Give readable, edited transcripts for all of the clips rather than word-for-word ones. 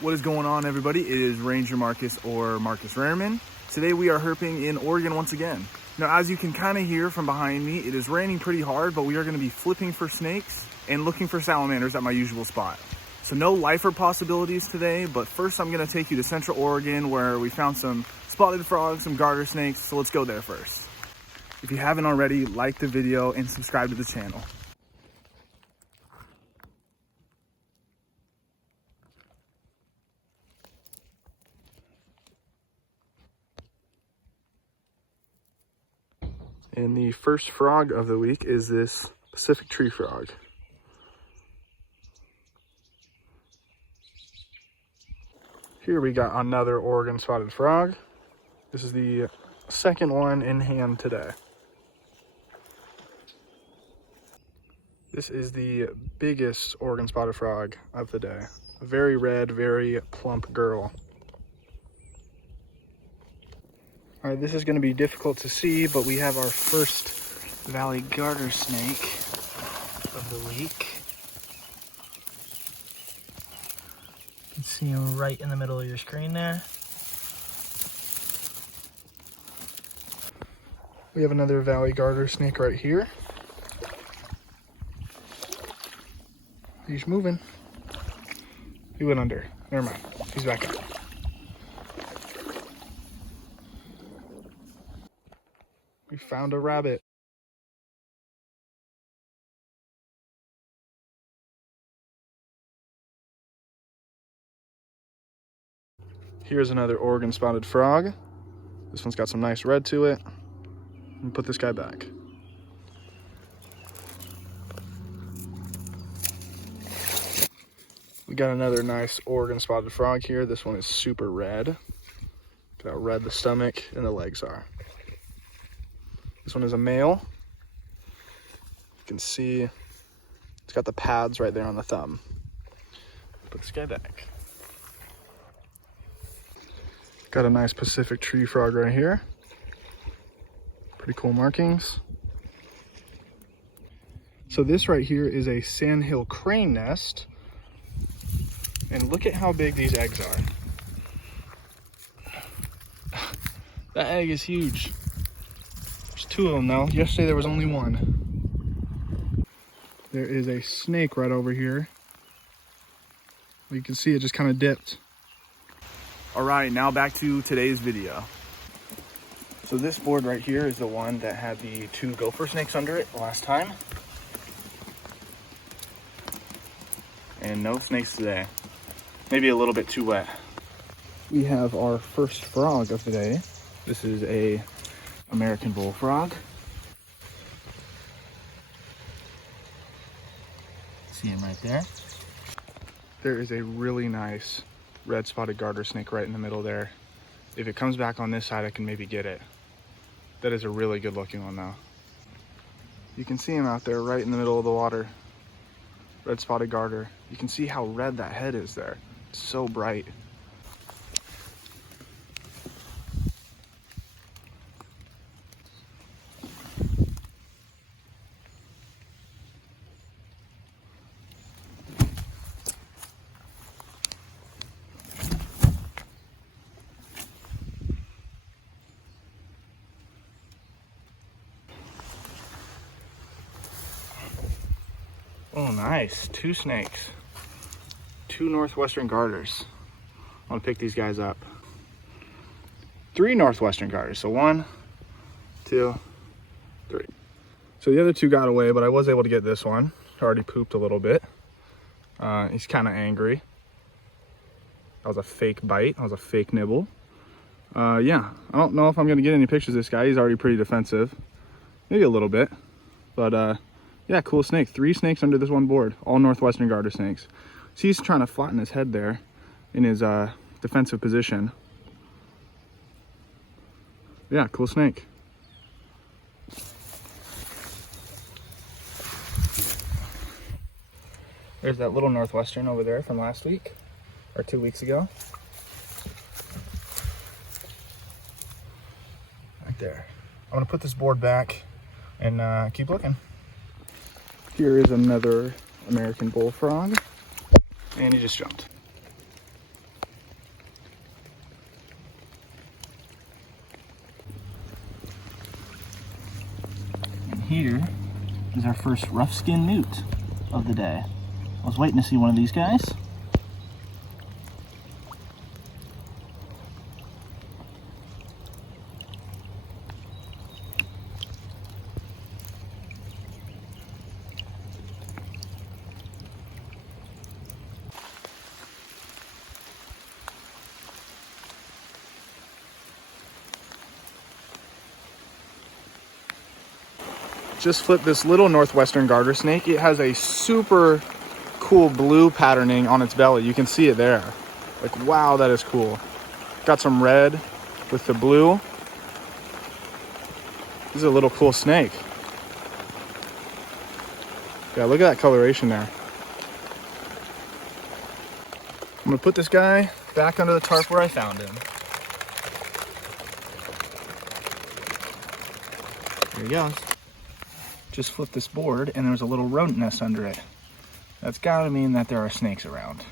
What is going on, everybody? It is RangerMarcus or Marcus Rarman. Today we are herping in Oregon once again. Now, as you can kind of hear from behind me, it is raining pretty hard, but we are going to be flipping for snakes and looking for salamanders at my usual spot. So no lifer possibilities today, but first I'm going to take you to Central Oregon where we found some spotted frogs, some garter snakes, so let's go there first. If you haven't already, like the video and subscribe to the channel. And the first frog of the week is this Pacific tree frog. Here we got another Oregon spotted frog. This is the second one in hand today. This is the biggest Oregon spotted frog of the day. A very red, very plump girl. All right, this is going to be difficult to see, but we have our first valley garter snake of the week. You can see him right in the middle of your screen there. We have another valley garter snake right here. He's moving. He went under. Never mind. He's back up. We found a rabbit. Here's another Oregon spotted frog. This one's got some nice red to it. And put this guy back. We got another nice Oregon spotted frog here. This one is super red. Look at how red the stomach and the legs are. This one is a male. You can see it's got the pads right there on the thumb. Put this guy back. Got a nice Pacific tree frog right here. Pretty cool markings. So this right here is a sandhill crane nest. And look at how big these eggs are. That egg is huge. There's two of them now. Yesterday there was only one. There is a snake right over here. You can see it just kind of dipped. All right, now back to today's video. So this board right here is the one that had the two gopher snakes under it last time. And no snakes today. Maybe a little bit too wet. We have our first frog of the day. This is a American bullfrog. See him right there. There is a really nice red spotted garter snake right in the middle there. If it comes back on this side, I can maybe get it. That is a really good looking one though. You can see him out there right in the middle of the water. Red spotted garter. You can see how red that head is there. It's so bright. Oh, nice. Two snakes. Two northwestern garters. I want to pick these guys up. Three northwestern garters. So 1, 2, 3. So the other two got away, but I was able to get this one. Already pooped a little bit. He's kind of angry. That was a fake bite. That was a fake nibble. Yeah, I don't know if I'm going to get any pictures of this guy. He's already pretty defensive. Maybe a little bit. But yeah, cool snake. 3 snakes under this one board. All northwestern garter snakes. So he's trying to flatten his head there in his defensive position. Yeah, cool snake. There's that little northwestern over there from last week or 2 weeks ago. Right there. I'm gonna put this board back and keep looking. Here is another American bullfrog, and he just jumped. here is our first rough skin newt of the day. I was waiting to see one of these guys. Just flipped this little northwestern garter snake. It has a super cool blue patterning on its belly. You can see it there. Like, wow, that is cool. Got some red with the blue. This is a little cool snake. Yeah, look at that coloration there. I'm gonna put this guy back under the tarp where I found him. There he goes. Just flipped this board and there's a little rodent nest under it. That's gotta mean that there are snakes around.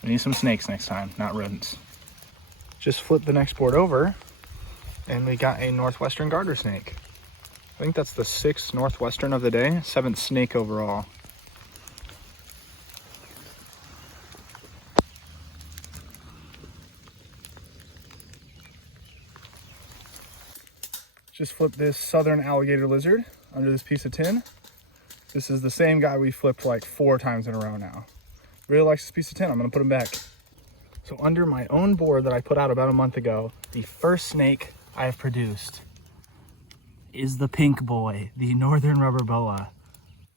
We need some snakes next time, not rodents. Just flipped the next board over and we got a northwestern garter snake. I think that's the 6th northwestern of the day, 7th snake overall. Just flipped this southern alligator lizard under this piece of tin. This is the same guy we flipped like 4 times in a row now. Really likes this piece of tin. I'm gonna put him back. So under my own board that I put out about a month ago, the first snake I have produced is the pink boy, the northern rubber boa.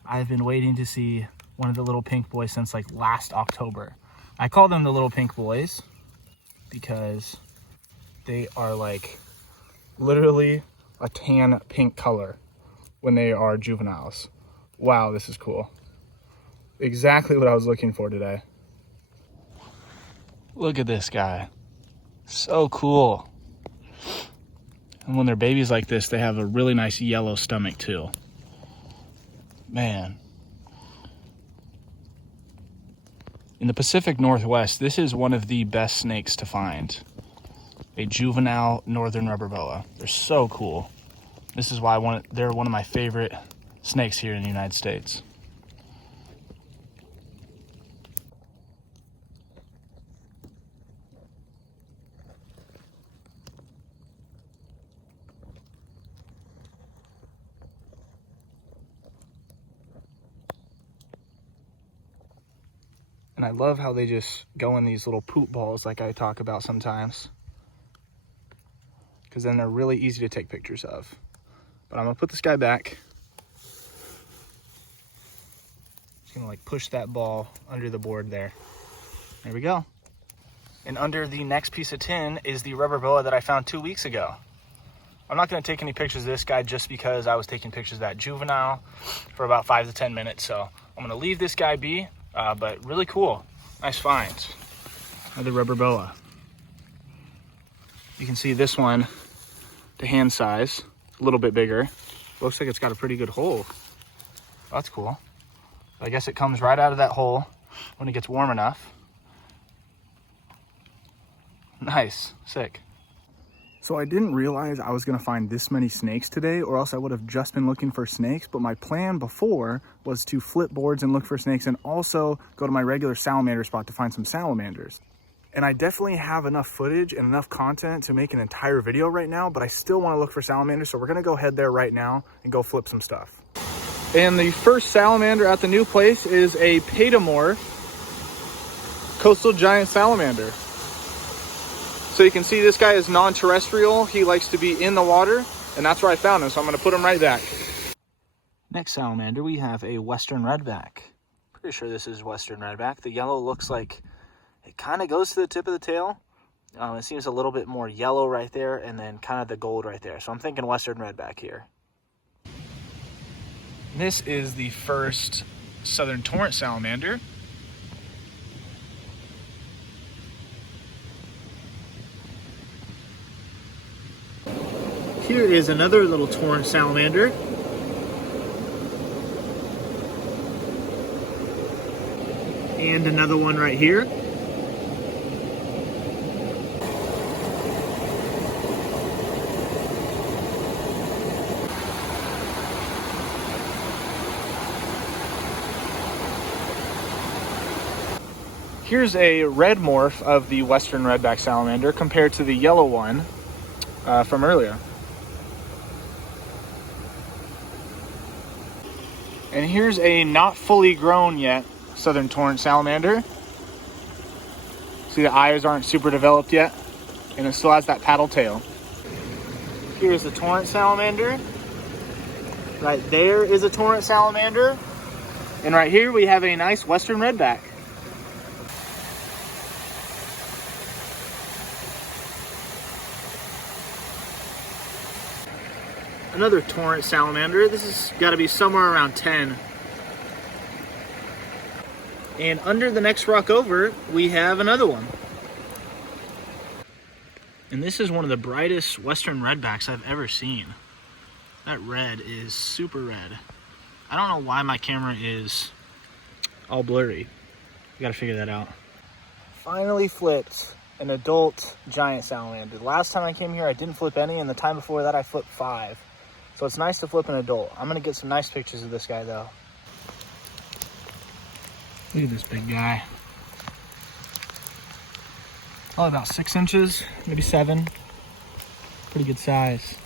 I've been waiting to see one of the little pink boys since like last October. I call them the little pink boys because they are like literally a tan pink color when they are juveniles. Wow, this is cool. Exactly what I was looking for today. Look at this guy. So cool. And when they're babies like this, they have a really nice yellow stomach too. Man. In the Pacific Northwest, this is one of the best snakes to find. A juvenile northern rubber boa. They're so cool. This is why they're one of my favorite snakes here in the United States. And I love how they just go in these little poop balls like I talk about sometimes, because then they're really easy to take pictures of. But I'm gonna put this guy back. Just gonna like push that ball under the board there. There we go. And under the next piece of tin is the rubber boa that I found 2 weeks ago. I'm not gonna take any pictures of this guy just because I was taking pictures of that juvenile for about 5 to 10 minutes. So I'm gonna leave this guy be, but really cool. Nice finds. Another rubber boa. You can see this one, the hand size, a little bit bigger. Looks like it's got a pretty good hole. That's cool. I guess it comes right out of that hole when it gets warm enough. Nice, sick. So I didn't realize I was gonna find this many snakes today, or else I would have just been looking for snakes. But my plan before was to flip boards and look for snakes and also go to my regular salamander spot to find some salamanders. And I definitely have enough footage and enough content to make an entire video right now, but I still wanna look for salamanders. So we're gonna go head there right now and go flip some stuff. And the first salamander at the new place is a Patamore coastal giant salamander. So you can see this guy is non-terrestrial. He likes to be in the water, and that's where I found him. So I'm gonna put him right back. Next salamander, we have a western redback. Pretty sure this is western redback. The yellow looks like it kind of goes to the tip of the tail. It seems a little bit more yellow right there, and then kind of the gold right there. So I'm thinking western redback here. This is the first southern torrent salamander. Here is another little torrent salamander. And another one right here. Here's a red morph of the western redback salamander compared to the yellow one from earlier. And here's a not fully grown yet southern torrent salamander. See, the eyes aren't super developed yet, and it still has that paddle tail. Here's the torrent salamander. Right there is a torrent salamander. And right here we have a nice western redback. Another torrent salamander. This has got to be somewhere around 10. And under the next rock over, we have another one. And this is one of the brightest western redbacks I've ever seen. That red is super red. I don't know why my camera is all blurry. I gotta figure that out. Finally flipped an adult giant salamander. The last time I came here, I didn't flip any, and the time before that, I flipped 5. So it's nice to flip an adult. I'm gonna get some nice pictures of this guy though. Look at this big guy. Oh, about 6 inches, maybe 7. Pretty good size.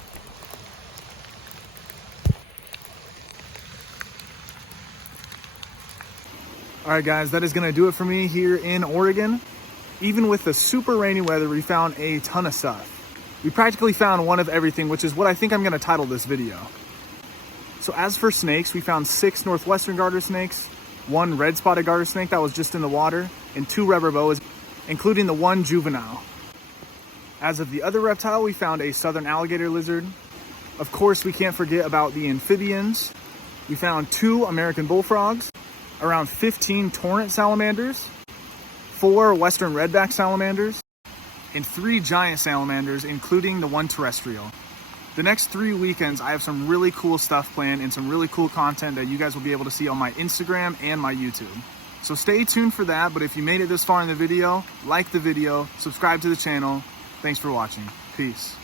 All right, guys, that is gonna do it for me here in Oregon. Even with the super rainy weather, we found a ton of stuff. We practically found one of everything, which is what I think I'm gonna title this video. So as for snakes, we found 6 northwestern garter snakes, 1 red spotted garter snake that was just in the water, and 2 rubber boas, including the 1 juvenile. As of the other reptile, we found a southern alligator lizard. Of course, we can't forget about the amphibians. We found 2 American bullfrogs, around 15 torrent salamanders, 4 western redback salamanders, and 3 giant salamanders, including the 1 terrestrial. The next 3 weekends, I have some really cool stuff planned and some really cool content that you guys will be able to see on my Instagram and my YouTube. So stay tuned for that, but if you made it this far in the video, like the video, subscribe to the channel. Thanks for watching. Peace.